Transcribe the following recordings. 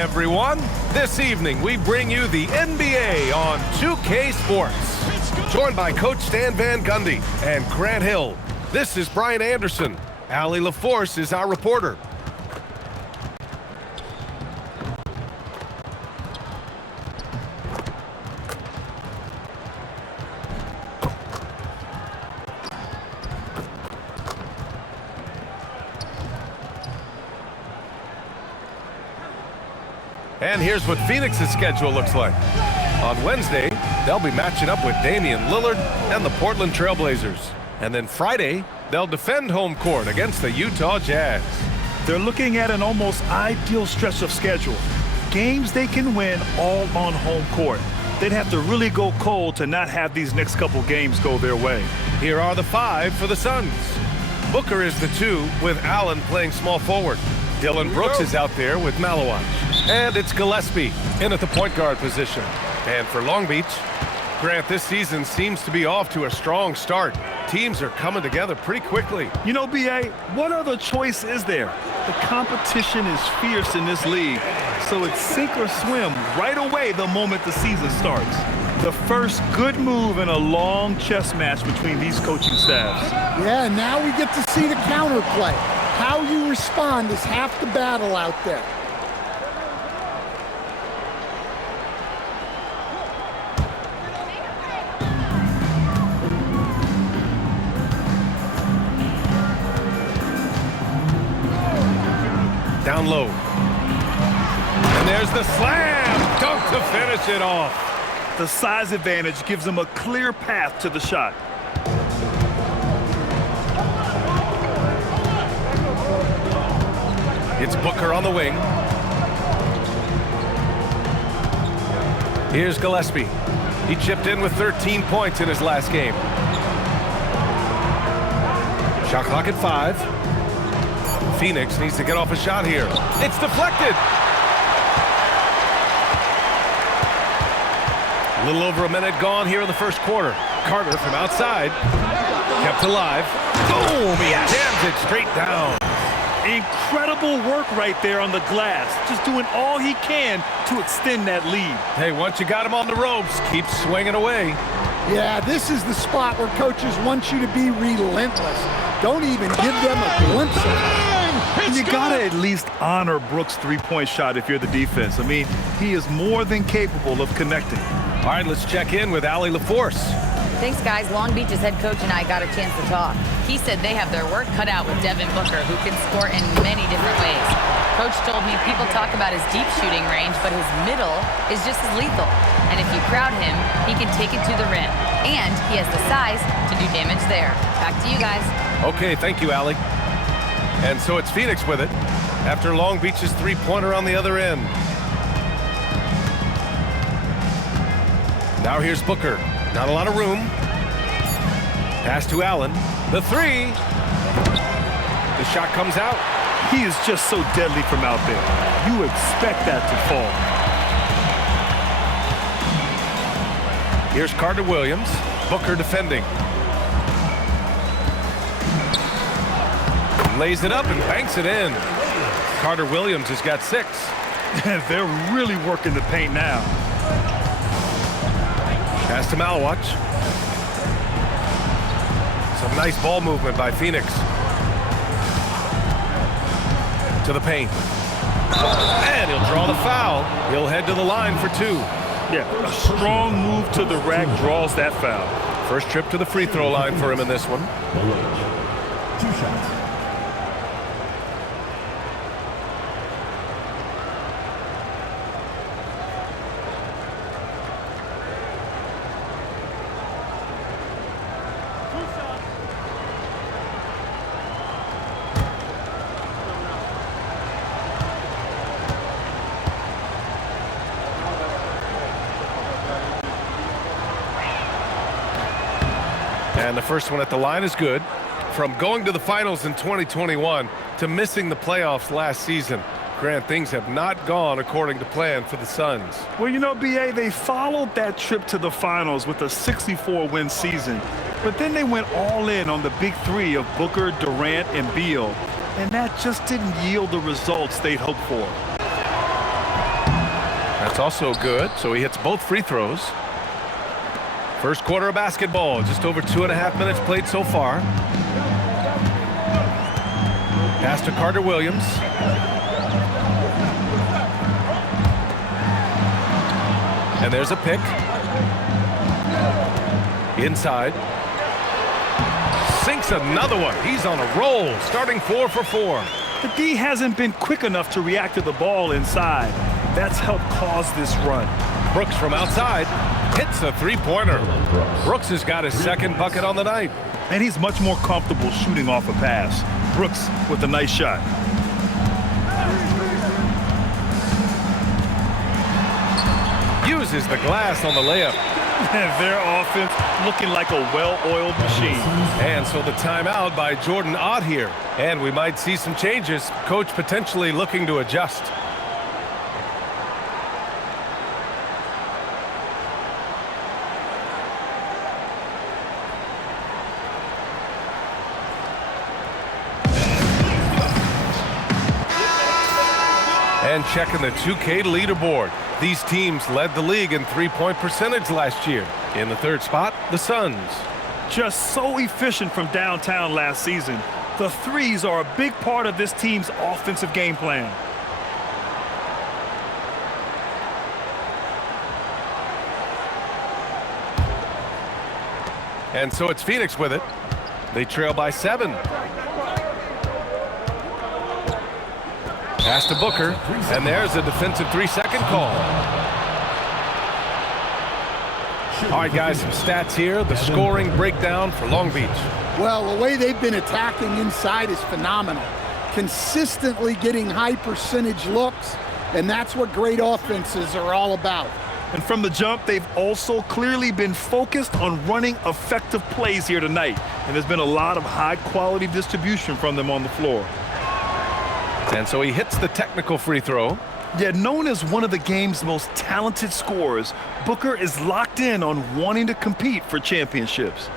Everyone, this evening we bring you the NBA on 2K Sports. Joined by Coach Stan Van Gundy and Grant Hill. This is Brian Anderson. Allie LaForce is our reporter. And here's what Phoenix's schedule looks like. On Wednesday, they'll be matching up with Damian Lillard and the Portland Trailblazers. And then Friday, they'll defend home court against the Utah Jazz. They're looking at an almost ideal stretch of schedule. Games they can win all on home court. They'd have to really go cold to not have these next couple games go their way. Here are the 5 for the Suns. Booker is the 2 with Allen playing small forward. Dylan Brooks is out there with Malawach. And it's Gillespie in at the point guard position. And for Long Beach, Grant, this season seems to be off to a strong start. Teams are coming together pretty quickly. You know, B.A., what other choice is there? The competition is fierce in this league, so it's sink or swim right away the moment the season starts. The first good move in a long chess match between these coaching staffs. Yeah, now we get to see the counterplay. How you respond is half the battle out there. Down low. And there's the slam dunk to finish it off. The size advantage gives them a clear path to the shot. It's Booker on the wing. Here's Gillespie. He chipped in with 13 points in his last game. Shot clock at 5. Phoenix needs to get off a shot here. It's deflected. A little over a minute gone here in the first quarter. Carter from outside. Kept alive. Boom! He jams it straight down. Incredible work right there on the glass. Just doing all he can to extend that lead. Hey, once you got him on the ropes, keep swinging away. Yeah, this is the spot where coaches want you to be relentless. Don't even give them a glimpse of it. You gotta at least honor Brooks' three-point shot if you're the defense. I mean, he is more than capable of connecting. All right, let's check in with Allie LaForce. Thanks, guys. Long Beach's head coach and I got a chance to talk. He said they have their work cut out with Devin Booker, who can score in many different ways. Coach told me people talk about his deep shooting range, but his middle is just as lethal. And if you crowd him, he can take it to the rim. And he has the size to do damage there. Back to you guys. Okay, thank you, Allie. And so it's Phoenix with it after Long Beach's three-pointer on the other end. Now here's Booker. Not a lot of room. Pass to Allen. The 3. The shot comes out. He is just so deadly from out there. You expect that to fall. Here's Carter-Williams. Booker defending. Lays it up and banks it in. Carter-Williams has got 6. They're really working the paint now. Pass to Malawach. Some nice ball movement by Phoenix. To the paint. And he'll draw the foul. He'll head to the line for 2. Yeah, a strong move to the rack draws that foul. First trip to the free throw line for him in this one. 2 shots. And the first one at the line is good. From going to the finals in 2021 to missing the playoffs last season, Grant, things have not gone according to plan for the Suns. Well, you know, B.A., they followed that trip to the finals with a 64-win season. But then they went all in on the big 3 of Booker, Durant, and Beal. And that just didn't yield the results they'd hoped for. also good, so he hits both free throws. First quarter of basketball, just over 2.5 minutes played so far. Pass to Carter-Williams. And there's a pick. Inside. Sinks another one. He's on a roll, starting 4 for 4. The D hasn't been quick enough to react to the ball inside. That's helped cause this run. Brooks from outside hits a three-pointer. Brooks has got his second bucket on the night. And he's much more comfortable shooting off a pass. Brooks with a nice shot. Uses the glass on the layup. Their offense looking like a well-oiled machine. And so the timeout by Jordan Ott here. And we might see some changes. Coach potentially looking to adjust. And checking the 2K leaderboard. These teams led the league in three-point percentage last year. In the third spot, the Suns. Just so efficient from downtown last season. The threes are a big part of this team's offensive game plan. And so it's Phoenix with it. They trail by 7. Pass to Booker, and there's a defensive 3-second call. All right, guys, some stats here. The scoring breakdown for Long Beach. Well, the way they've been attacking inside is phenomenal. Consistently getting high percentage looks, and that's what great offenses are all about. And from the jump, they've also clearly been focused on running effective plays here tonight. And there's been a lot of high-quality distribution from them on the floor. And so he hits the technical free throw. Yet known as one of the game's most talented scorers, Booker is locked in on wanting to compete for championships.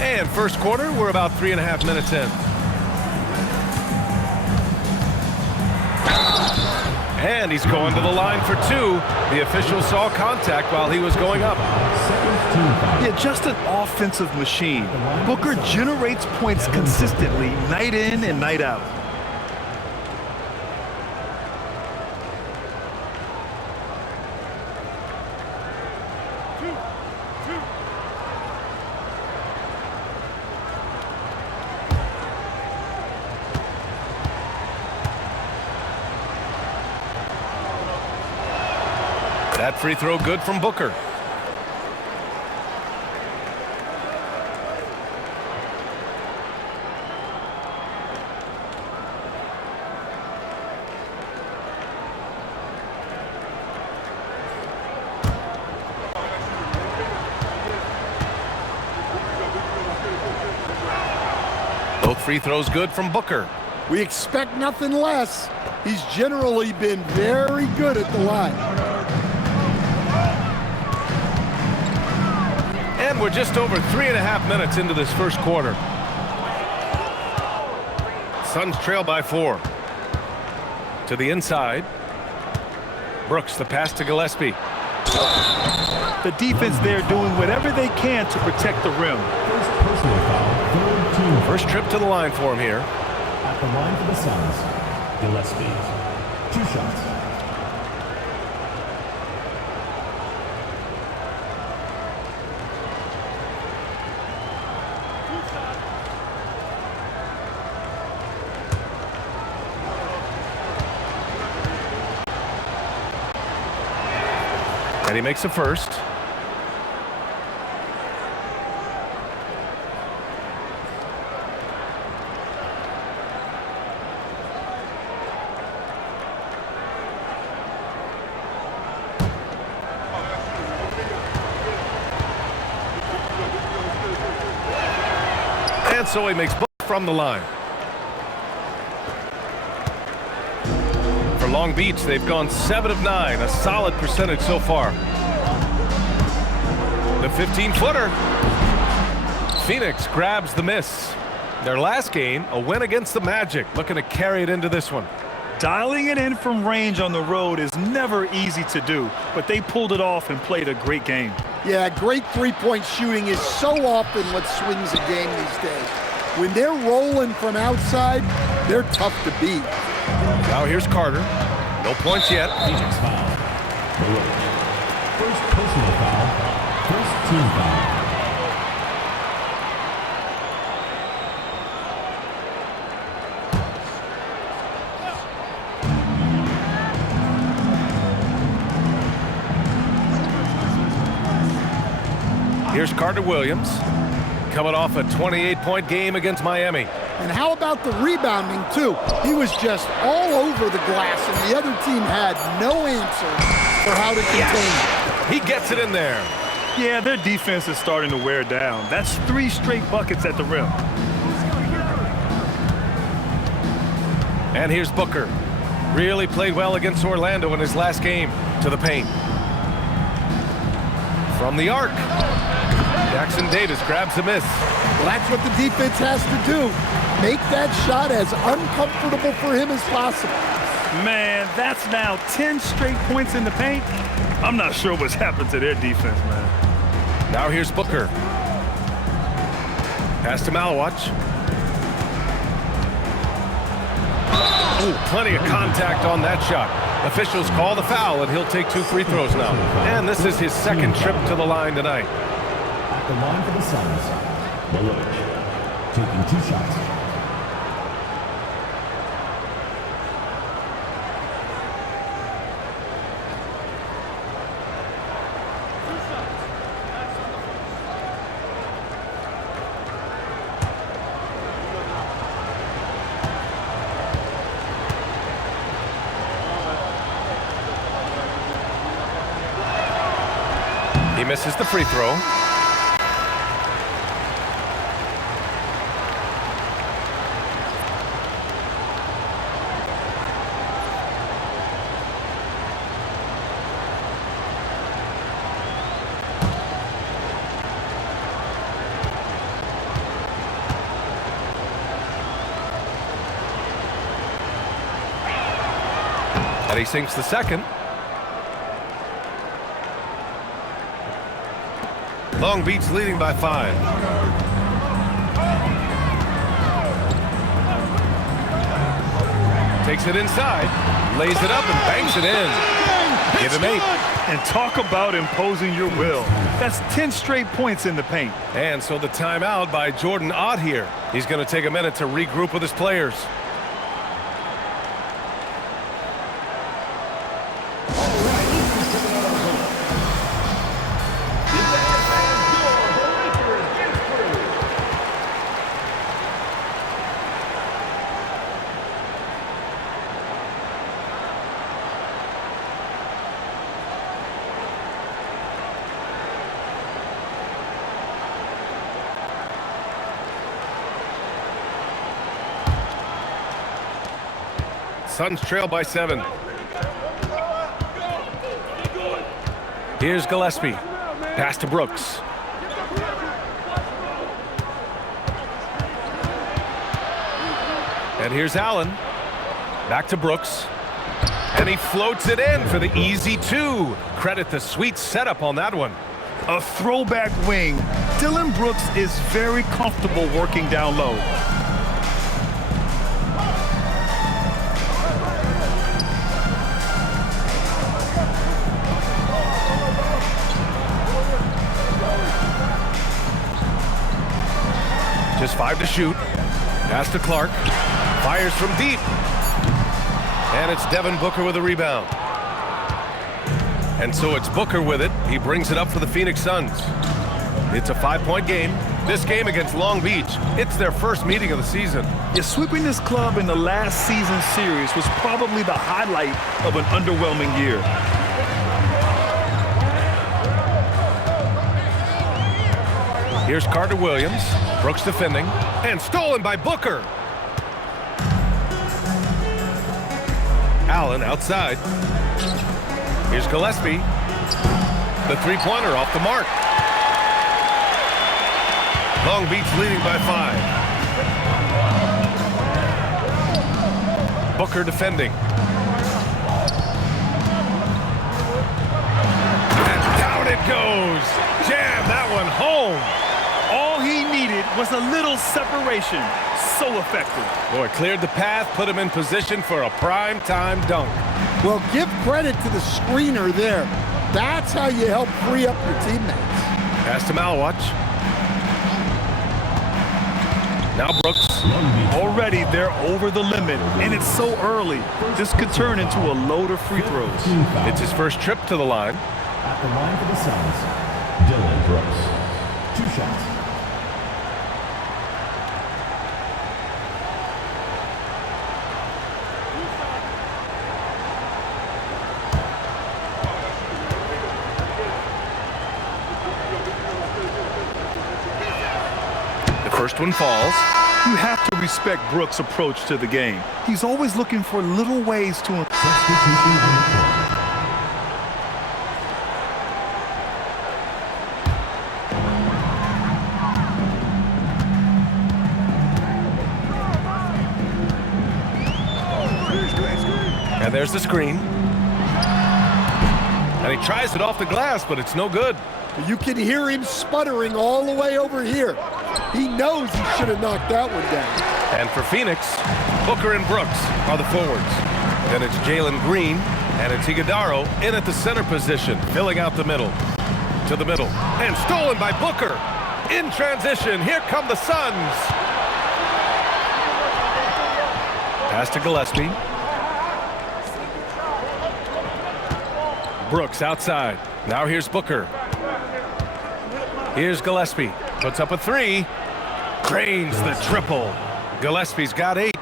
And first quarter, we're about 3.5 minutes in. And he's going to the line for 2. The official saw contact while he was going up. Yeah, just an offensive machine. Booker generates points consistently, night in and night out. That free throw good from Booker. Both free throws good from Booker. We expect nothing less. He's generally been very good at the line. And we're just over 3.5 minutes into this first quarter. Suns trail by 4. To the inside. Brooks, the pass to Gillespie. The defense there doing whatever they can to protect the rim. First personal foul, third team. First trip to the line for him here. At the line for the Suns, Gillespie. 2 shots. And he makes a first. And so he makes both from the line. For Long Beach, they've gone 7 of 9, a solid percentage so far. The 15-footer. Phoenix grabs the miss. Their last game, a win against the Magic, looking to carry it into this one. Dialing it in from range on the road is never easy to do, but they pulled it off and played a great game. Yeah, great three-point shooting is so often what swings a game these days. When they're rolling from outside, they're tough to beat. Now here's Carter. No points yet. Phoenix foul. First personal foul. First team foul. Here's Carter-Williams, coming off a 28-point game against Miami. And how about the rebounding, too? He was just all over the glass, and the other team had no answer for how to contain him. He gets it in there. Yeah, their defense is starting to wear down. That's 3 straight buckets at the rim. And here's Booker. Really played well against Orlando in his last game. To the paint. From the arc. Jackson Davis grabs the miss. Well, that's what the defense has to do. Make that shot as uncomfortable for him as possible. Man, that's now 10 straight points in the paint. I'm not sure what's happened to their defense, man. Now here's Booker. Pass to Malawach. Ooh, plenty of contact on that shot. Officials call the foul, and he'll take 2 free throws now. And this is his second trip to the line tonight. At the line for the Suns, Milwaukee taking 2 shots. He misses the free throw. And he sinks the second. Long Beach leading by 5. Takes it inside, lays it up and bangs it in. Give him 8. And talk about imposing your will. That's 10 straight points in the paint. And so the timeout by Jordan Ott here. He's going to take a minute to regroup with his players. Suns trail by 7. Here's Gillespie. Pass to Brooks. And here's Allen. Back to Brooks. And he floats it in for the easy 2. Credit the sweet setup on that one. A throwback wing. Dillon Brooks is very comfortable working down low. Just 5 to shoot. Pass to Clark. Fires from deep. And it's Devin Booker with a rebound. And so it's Booker with it. He brings it up for the Phoenix Suns. It's a 5-point game. This game against Long Beach, it's their first meeting of the season. Yeah, sweeping this club in the last season series was probably the highlight of an underwhelming year. Here's Carter-Williams. Brooks defending. And stolen by Booker. Allen outside. Here's Gillespie. The three-pointer off the mark. Long Beach leading by 5. Booker defending. And down it goes. Jam that one home. All he needed was a little separation. So effective. Boy, cleared the path, put him in position for a prime-time dunk. Well, give credit to the screener there. That's how you help free up your teammates. Pass to Malawatch. Now Brooks. Already they're over the limit, and it's so early. This could turn into a load of free throws. It's his first trip to the line. At the line for the Suns, Dylan Brooks. 2 shots. First one falls. You have to respect Brooks' approach to the game. He's always looking for little ways to improve. Substitution on the court. And there's the screen. And he tries it off the glass, but it's no good. You can hear him sputtering all the way over here. He knows he should have knocked that one down. And for Phoenix, Booker and Brooks are the forwards. Then it's Jalen Green, and it's Iguodala in at the center position, filling out the middle. To the middle, and stolen by Booker. In transition, here come the Suns. Pass to Gillespie. Brooks outside. Now here's Booker. Here's Gillespie. Puts up a 3. Drains the triple. Gillespie's got 8.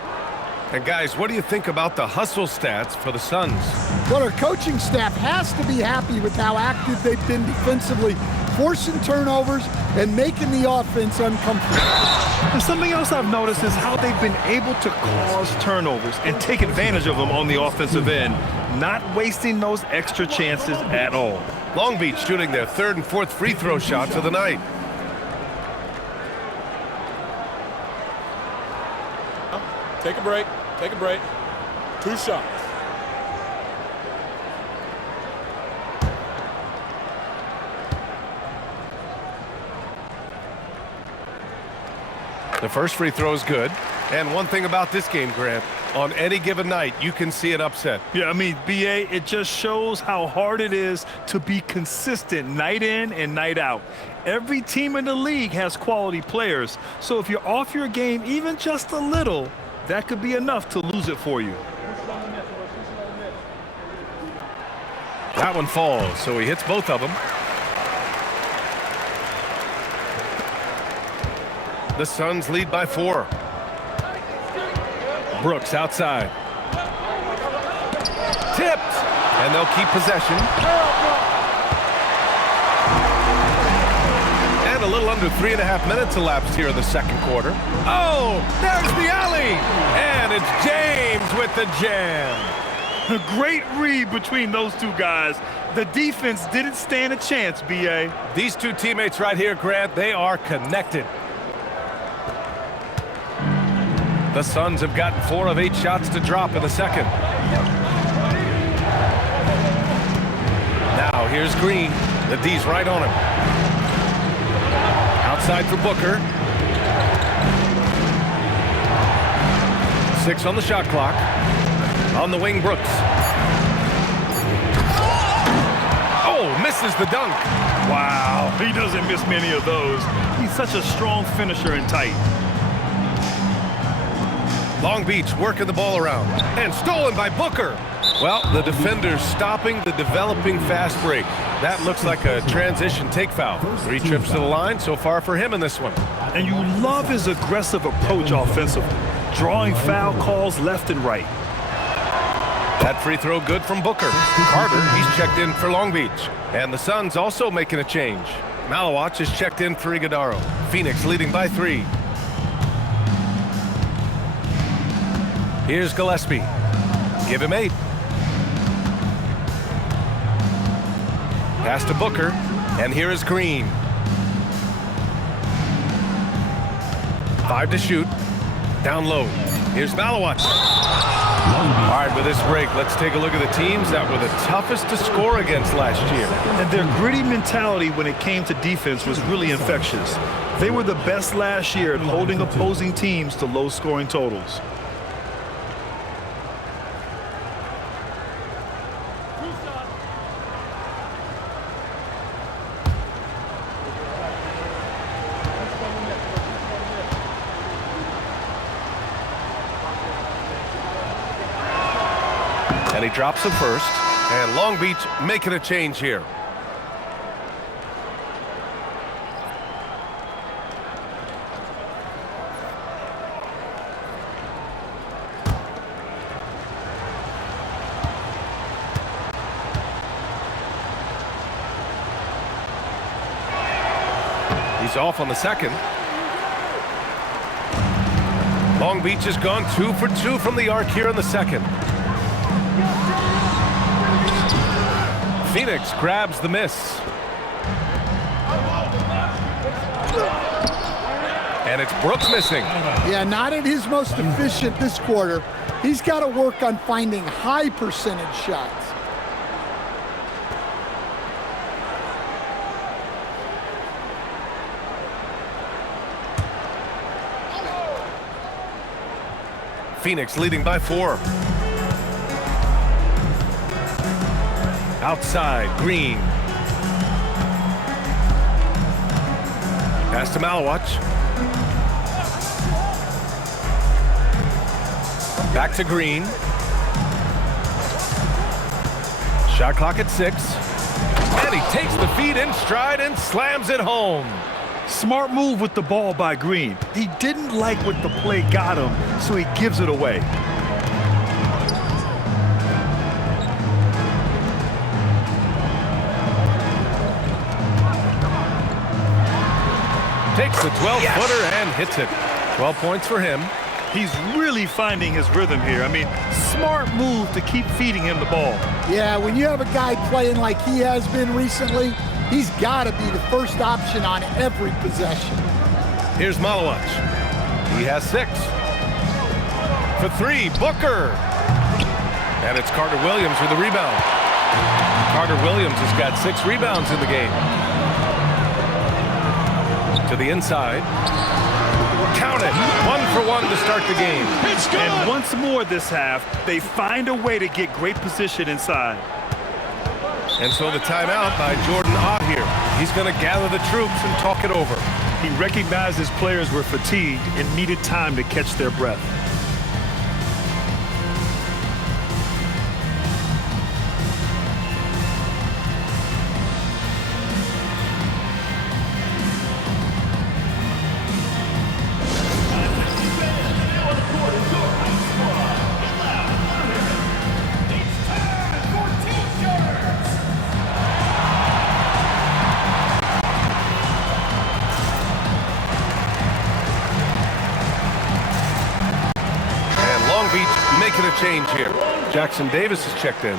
And guys, what do you think about the hustle stats for the Suns? Well, our coaching staff has to be happy with how active they've been defensively, forcing turnovers and making the offense uncomfortable. And something else I've noticed is how they've been able to cause turnovers and take advantage of them on the offensive end, not wasting those extra chances at all. Long Beach shooting their 3rd and 4th free throw shots of the night. Take a break. Take a break. 2 shots. The first free throw is good. And one thing about this game, Grant, on any given night, you can see an upset. Yeah, I mean, BA, it just shows how hard it is to be consistent night in and night out. Every team in the league has quality players. So if you're off your game even just a little, that could be enough to lose it for you. That one falls, so he hits both of them. The Suns lead by 4. Brooks outside. Tipped, and they'll keep possession. And a little under 3.5 minutes elapsed here in the second quarter. Oh, there's the alley, and it's James with the jam. A great read between those two guys. The defense didn't stand a chance, BA. These two teammates right here, Grant, they are connected. The Suns have gotten 4 of 8 shots to drop in the second. Now here's Green. The D's right on him. Outside for Booker. 6 on the shot clock. On the wing, Brooks. Oh, misses the dunk. Wow, he doesn't miss many of those. He's such a strong finisher and tight. Long Beach working the ball around. And stolen by Booker. Well, the defender's stopping the developing fast break. That looks like a transition take foul. 3 trips to the line so far for him in this one. And you love his aggressive approach offensively, drawing foul calls left and right. That free throw good from Booker. Carter, he's checked in for Long Beach. And the Suns also making a change. Malawatch is checked in for Iguodala. Phoenix leading by 3. Here's Gillespie. Give him 8. Pass to Booker. And here is Green. 5 to shoot. Down low. Here's Malawatch. All right, with this break, let's take a look at the teams that were the toughest to score against last year. And their gritty mentality when it came to defense was really infectious. They were the best last year at holding opposing teams to low-scoring totals. And he drops him first. And Long Beach making a change here. He's off on the second. Long Beach has gone 2 for 2 from the arc here in the second. Phoenix grabs the miss. And it's Brooks missing. Yeah, not at his most efficient this quarter. He's got to work on finding high percentage shots. Phoenix leading by 4. Outside, Green. Pass to Malawach. Back to Green. Shot clock at 6. And he takes the feed in stride and slams it home. Smart move with the ball by Green. He didn't like what the play got him, so he gives it away. Takes the 12-footer and hits it. 12 points for him. He's really finding his rhythm here. I mean, smart move to keep feeding him the ball. Yeah, when you have a guy playing like he has been recently, he's got to be the first option on every possession. Here's Malawach. He has 6. For 3, Booker. And it's Carter-Williams with the rebound. Carter-Williams has got 6 rebounds in the game. To the inside. Count it. 1 for 1 to start the game. And once more this half, they find a way to get great position inside. And so the timeout by Jordan Ott here. He's going to gather the troops and talk it over. He recognized his players were fatigued and needed time to catch their breath. Making a change here. Jackson Davis is checked in.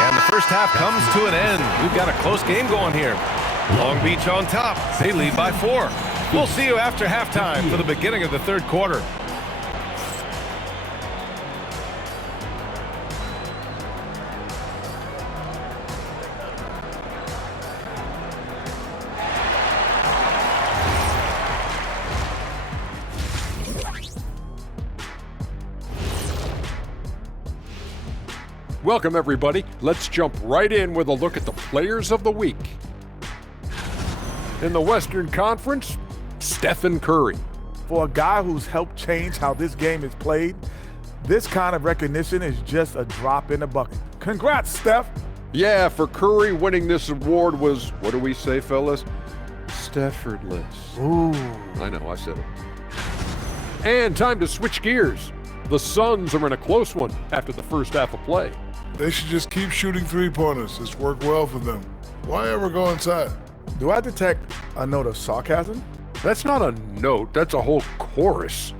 And the first half comes to an end. We've got a close game going here. Long Beach on top. They lead by 4. We'll see you after halftime for the beginning of the third quarter. Welcome, everybody. Let's jump right in with a look at the players of the week. In the Western Conference, Stephen Curry. For a guy who's helped change how this game is played, this kind of recognition is just a drop in the bucket. Congrats, Steph. Yeah, for Curry, winning this award was, what do we say, fellas? Steffordless. Ooh. I know, I said it. And time to switch gears. The Suns are in a close one after the first half of play. They should just keep shooting three-pointers. It's worked well for them. Why ever go inside? Do I detect a note of sarcasm? That's not a note, that's a whole chorus.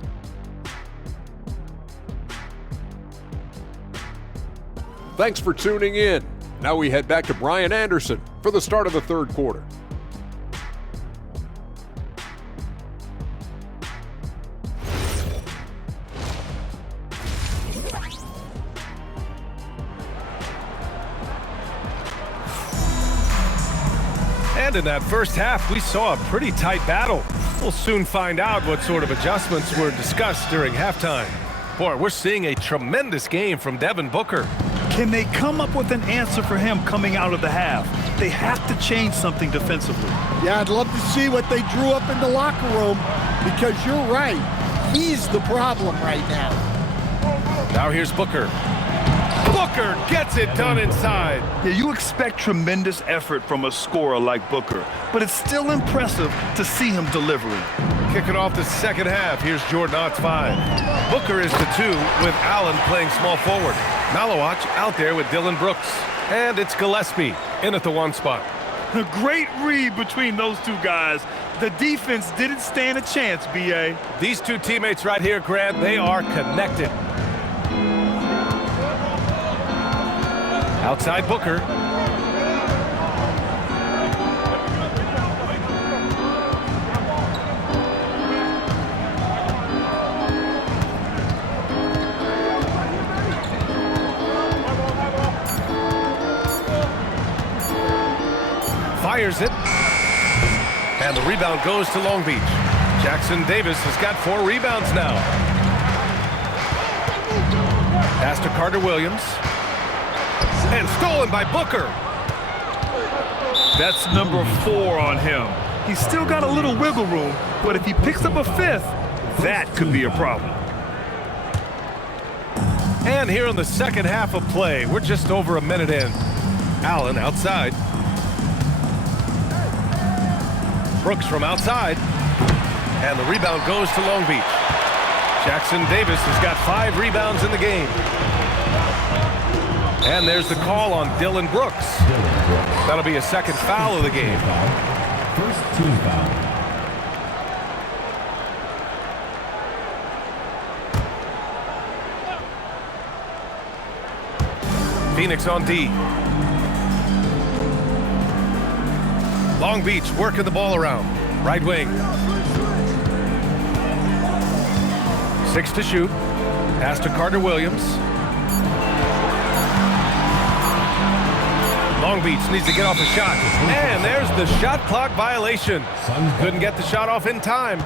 Thanks for tuning in. Now we head back to Brian Anderson for the start of the third quarter. And in that first half, we saw a pretty tight battle. We'll soon find out what sort of adjustments were discussed during halftime. Boy, we're seeing a tremendous game from Devin Booker. Can they come up with an answer for him coming out of the half? They have to change something defensively. Yeah, I'd love to see what they drew up in the locker room, because you're right. He's the problem right now. Now here's Booker. Booker gets it done inside. Yeah, you expect tremendous effort from a scorer like Booker, but it's still impressive to see him delivering. Kicking off the second half, here's Jordan Ott's 5. Booker is the 2 with Allen playing small forward. Malawach out there with Dylan Brooks. And it's Gillespie in at the 1 spot. A great read between those two guys. The defense didn't stand a chance, B.A. These two teammates right here, Grant, they are connected. Outside Booker. Fires it. And the rebound goes to Long Beach. Jackson Davis has got 4 rebounds now. Pass to Carter-Williams. And stolen by Booker. That's number 4 on him. He's still got a little wiggle room, but if he picks up a 5th, that could be a problem. And here in the second half of play, we're just over a minute in. Allen outside. Brooks from outside. And the rebound goes to Long Beach. Jackson Davis has got 5 rebounds in the game. And there's the call on Dylan Brooks. That'll be a second foul of the game. First team foul. Phoenix on D. Long Beach working the ball around. Right wing. 6 to shoot. Pass to Carter-Williams. Long Beach needs to get off a shot. And there's the shot clock violation. Couldn't get the shot off in time.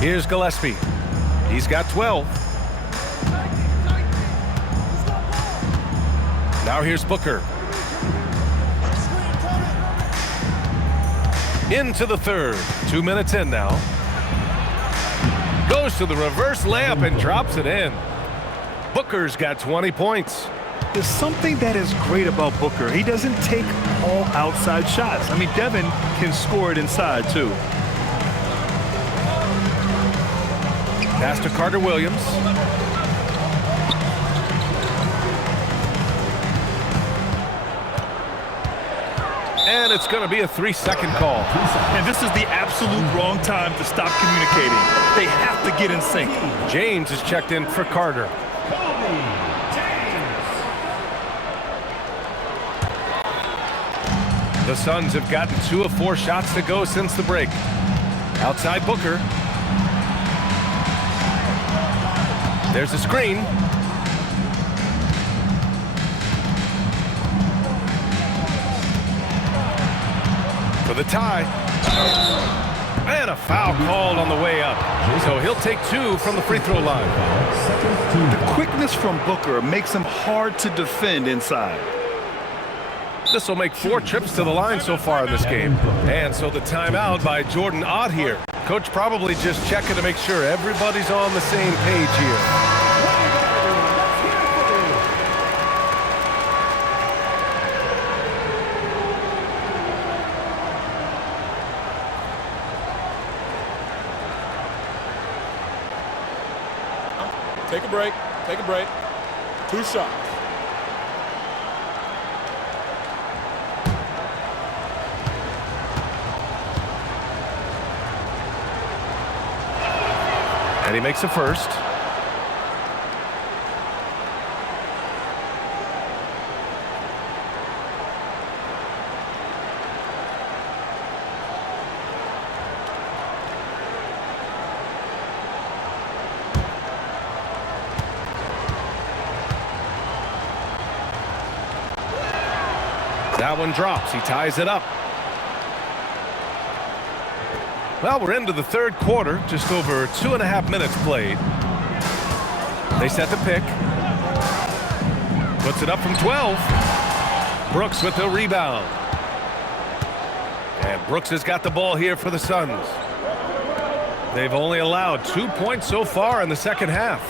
Here's Gillespie. He's got 12. Now here's Booker. Into the third. 2 minutes in now. Goes to the reverse layup and drops it in. Booker's got 20 points. There's something that is great about Booker. He doesn't take all outside shots. I mean, Devin can score it inside, too. Pass to Carter-Williams. And it's going to be a 3-second call. And this is the absolute wrong time to stop communicating. They have to get in sync. James is checked in for Carter. The Suns have gotten 2 of 4 shots to go since the break. Outside Booker. There's a screen. For the tie. And a foul called on the way up. So he'll take 2 from the free throw line. The quickness from Booker makes him hard to defend inside. This will make 4 trips to the line so far in this game. And so the timeout by Jordan Ott here. Coach probably just checking to make sure everybody's on the same page here. Take a break. Take a break. 2 shots. And he makes a first. That one drops. He ties it up. Well, we're into the third quarter. Just over 2.5 minutes played. They set the pick. Puts it up from 12. Brooks with the rebound. And Brooks has got the ball here for the Suns. They've only allowed 2 points so far in the second half.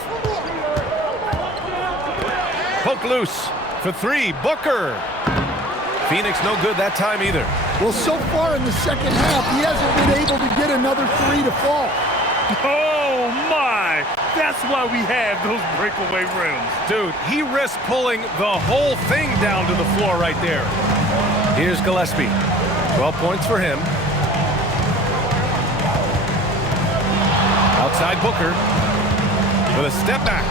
Poke loose for three. Booker. Phoenix no good that time either. Well, so far in the second half, he hasn't been able to get another three to fall. Oh, my. That's why we have those breakaway rims. Dude, he risked pulling the whole thing down to the floor right there. Here's Gillespie. 12 points for him. Outside Booker with a step back.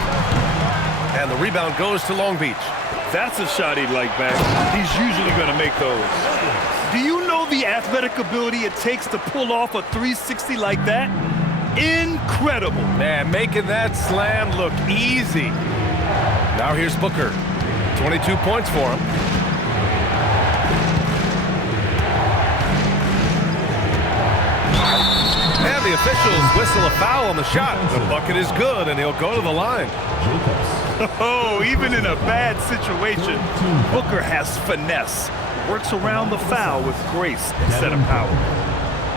And the rebound goes to Long Beach. That's a shot he'd like back. He's usually going to make those. Do you know the athletic ability it takes to pull off a 360 like that? Incredible. Man, making that slam look easy. Now here's Booker. 22 points for him. And the officials whistle a foul on the shot. The bucket is good, and he'll go to the line. Oh, even in a bad situation, Booker has finesse. Works around the foul with grace instead of power.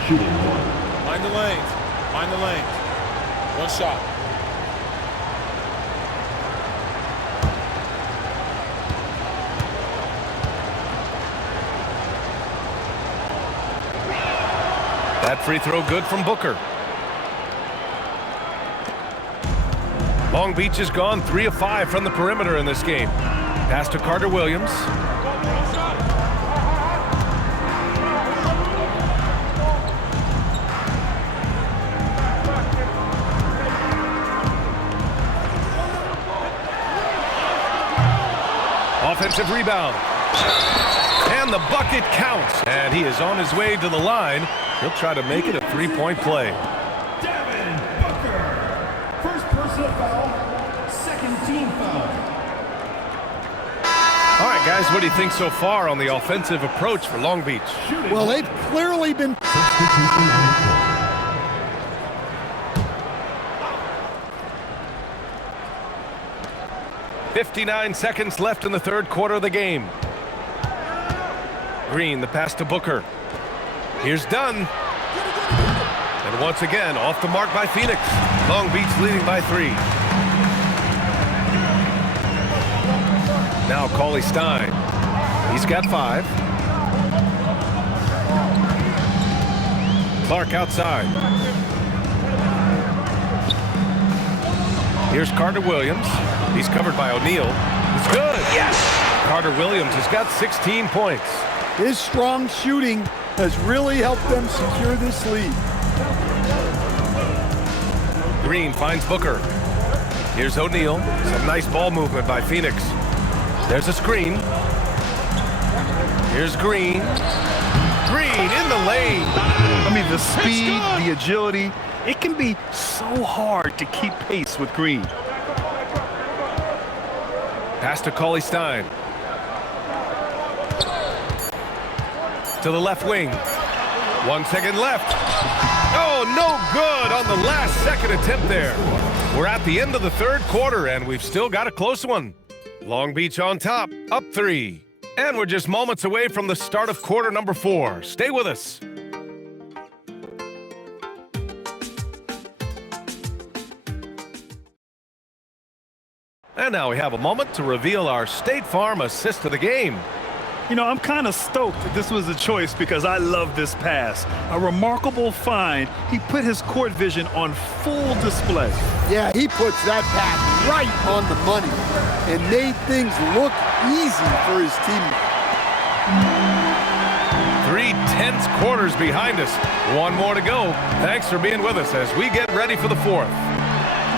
Shooting one. Mind the lanes. Mind the lanes. One shot. That free throw good from Booker. Long Beach has gone 3 of 5 from the perimeter in this game. Pass to Carter-Williams. Offensive rebound. And the bucket counts. And he is on his way to the line. He'll try to make it a three-point play. Second team foul. All right, guys, what do you think so far on the offensive approach for Long Beach? Well, they've clearly been... 59 seconds left in the third quarter of the game. Green, the pass to Booker. Here's Dunn. And once again, off the mark by Phoenix. Long Beach leading by 3. Now Cauley Stein. He's got 5. Clark outside. Here's Carter-Williams. He's covered by O'Neal. It's good. Yes! Carter-Williams has got 16 points. His strong shooting has really helped them secure this lead. Green finds Booker. Here's O'Neal. Some nice ball movement by Phoenix. There's a screen. Here's Green. Green in the lane. I mean, the speed, the agility, it can be so hard to keep pace with Green. Pass to Cauley Stein. To the left wing. 1 second left. Oh, no good on the last second attempt there. We're at the end of the third quarter, and we've still got a close one. Long Beach on top, up 3. And we're just moments away from the start of quarter number 4. Stay with us. And now we have a moment to reveal our State Farm assist of the game. You know, I'm kind of stoked that this was a choice because I love this pass. A remarkable find. He put his court vision on full display. Yeah, he puts that pass right on the money and made things look easy for his teammates. 3 tense quarters behind us. 1 more to go. Thanks for being with us as we get ready for the 4th.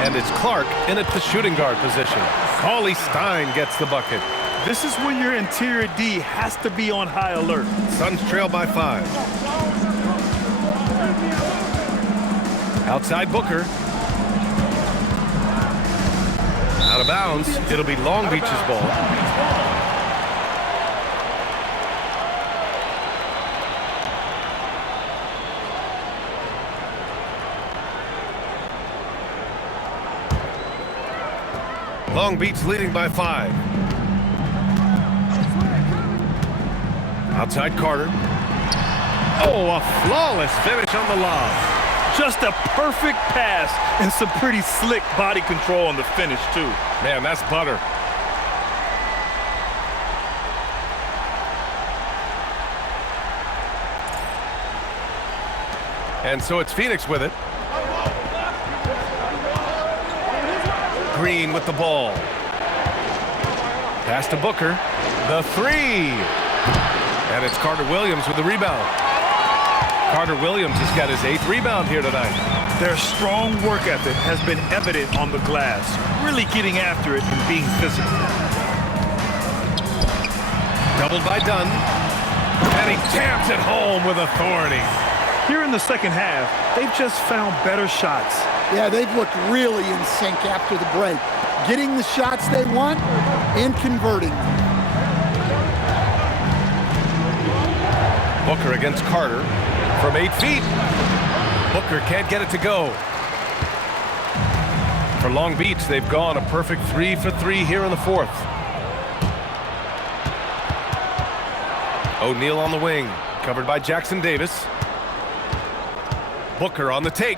And it's Clark in at the shooting guard position. Cauley Stein gets the bucket. This is when your interior D has to be on high alert. Suns trail by 5. Outside Booker. Out of bounds. It'll be Long Beach's ball. Long Beach leading by 5. Outside Carter. Oh, a flawless finish on the lob. Just a perfect pass and some pretty slick body control on the finish, too. Man, that's butter. And so it's Phoenix with it. Green with the ball. Pass to Booker. The 3. And it's Carter-Williams with the rebound. Carter-Williams has got his 8th rebound here tonight. Their strong work ethic has been evident on the glass, really getting after it and being physical. Doubled by Dunn. And he jams it home with authority. Here in the second half, they've just found better shots. Yeah, they've looked really in sync after the break. Getting the shots they want and converting them. Booker against Carter from 8 feet. Booker can't get it to go. For Long Beach, they've gone a perfect 3 for 3 here in the 4th. O'Neal on the wing, covered by Jackson Davis. Booker on the take.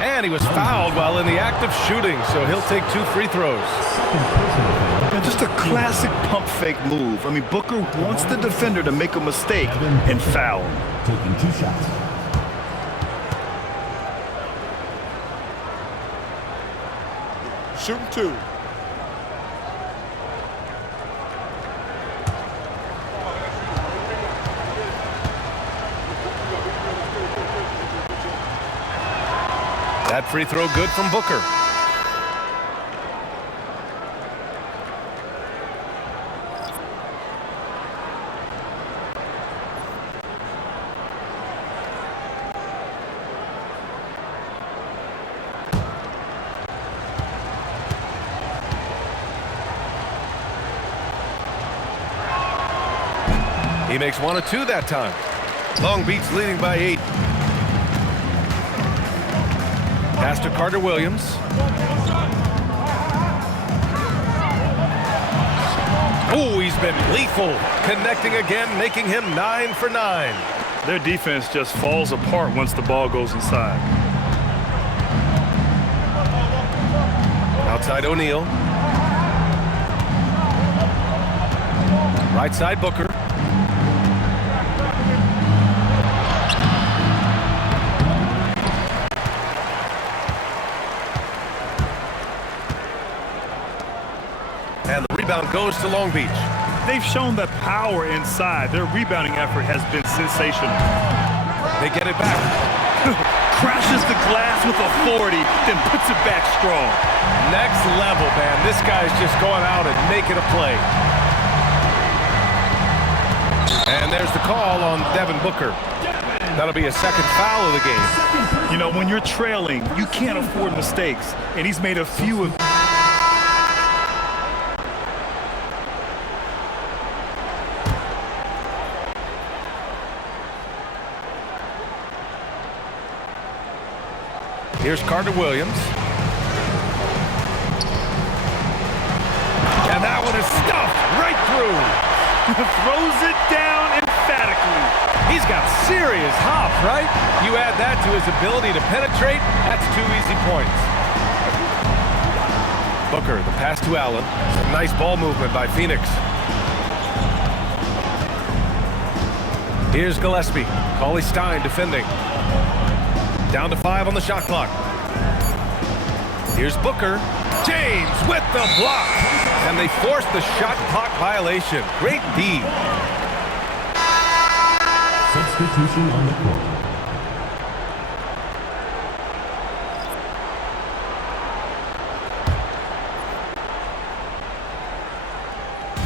And he was fouled while in the act of shooting, so he'll take 2 free throws. And just a classic pump fake move. I mean, Booker wants the defender to make a mistake and foul him. Taking 2 shots. Shooting 2. That free throw good from Booker. He makes 1 of 2 that time. Long Beach leading by 8. Pass to Carter-Williams. Oh, he's been lethal. Connecting again, making him 9 for 9. Their defense just falls apart once the ball goes inside. Outside O'Neal. Right side Booker. And the rebound goes to Long Beach. They've shown that power inside. Their rebounding effort has been sensational. They get it back. Crashes the glass with authority, then puts it back strong. Next level, man. This guy's just going out and making a play. And there's the call on Devin Booker. That'll be a 2nd foul of the game. You know, when you're trailing, you can't afford mistakes. And he's made a few of... Here's Carter-Williams. And that one is stuffed right through. Throws it down emphatically. He's got serious hop, right? You add that to his ability to penetrate, that's 2 easy points. Booker, the pass to Allen. Some nice ball movement by Phoenix. Here's Gillespie. Cauley-Stein defending. Down to 5 on the shot clock. Here's Booker. James with the block. And they force the shot clock violation. Great D. Substitution on the court.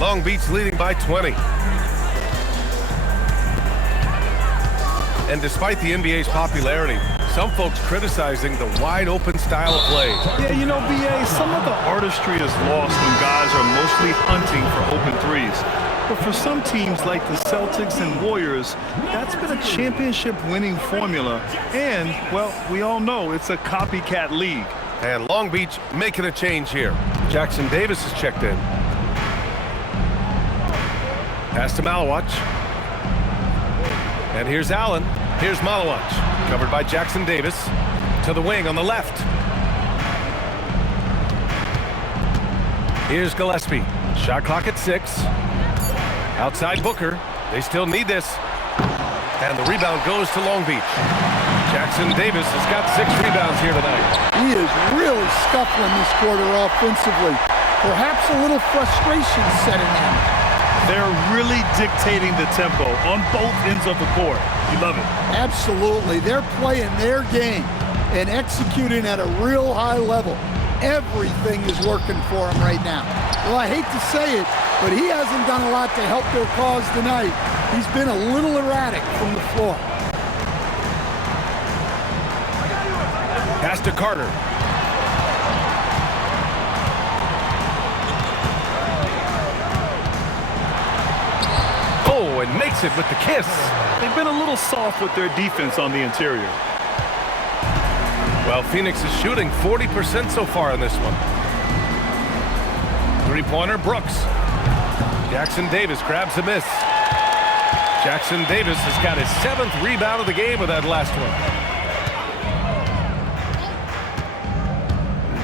Long Beach leading by 20. And despite the NBA's popularity, some folks criticizing the wide-open style of play. Yeah, you know, BA, some of the artistry is lost when guys are mostly hunting for open threes. But for some teams like the Celtics and Warriors, that's been a championship-winning formula. And, well, we all know it's a copycat league. And Long Beach making a change here. Jackson Davis is checked in. Pass to Malawach. And here's Allen. Here's Malawach. Covered by Jackson Davis. To the wing on the left. Here's Gillespie. Shot clock at 6. Outside Booker. They still need this. And the rebound goes to Long Beach. Jackson Davis has got 6 rebounds here tonight. He is really scuffling this quarter offensively. Perhaps a little frustration setting in. They're really dictating the tempo on both ends of the court. You love it. Absolutely. They're playing their game and executing at a real high level. Everything is working for him right now. Well, I hate to say it, but he hasn't done a lot to help their cause tonight. He's been a little erratic from the floor. Pass to Carter. Oh, and makes it with the kiss. They've been a little soft with their defense on the interior. Well, Phoenix is shooting 40% so far in this one. Three-pointer, Brooks. Jackson Davis grabs a miss. Jackson Davis has got his 7th rebound of the game with that last one.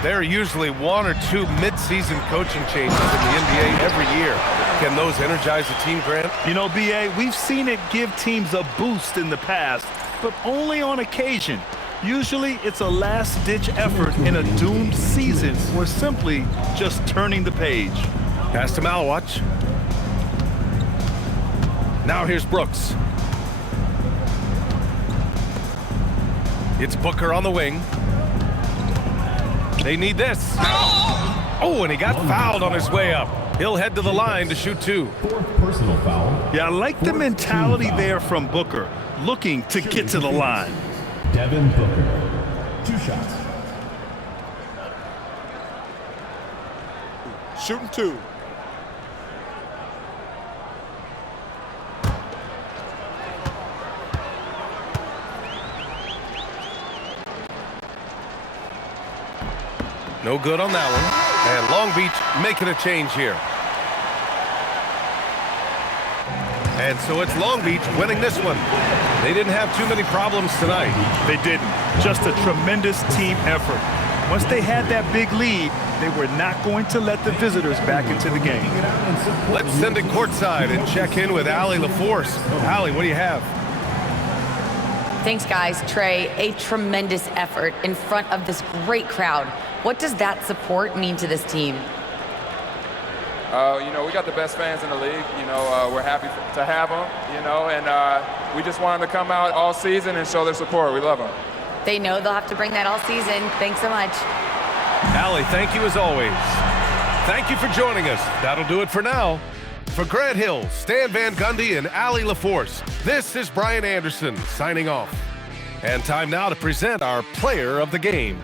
There are usually 1 or 2 mid-season coaching changes in the NBA every year. Can those energize a team, Grant? You know, B.A., we've seen it give teams a boost in the past, but only on occasion. Usually, it's a last-ditch effort in a doomed season or simply just turning the page. Pass to Malawach. Now here's Brooks. It's Booker on the wing. They need this. Oh, and he got fouled on his way up. He'll head to the line to shoot 2. 4th personal foul. Yeah, I like the mentality there from Booker, looking to get to the line. Devin Booker, 2 shots. Shooting 2. No good on that one. And Long Beach making a change here. And so it's Long Beach winning this one. They didn't have too many problems tonight. They didn't. Just a tremendous team effort. Once they had that big lead, they were not going to let the visitors back into the game. Let's send it courtside and check in with Allie LaForce. Allie, what do you have? Thanks, guys. Trey, a tremendous effort in front of this great crowd. What does that support mean to this team? You know, we got the best fans in the league. You know, we're happy to have them, you know, and we just want them to come out all season and show their support. We love them. They know they'll have to bring that all season. Thanks so much. Allie, thank you as always. Thank you for joining us. That'll do it for now. For Grant Hill, Stan Van Gundy, and Allie LaForce, this is Brian Anderson signing off. And time now to present our player of the game.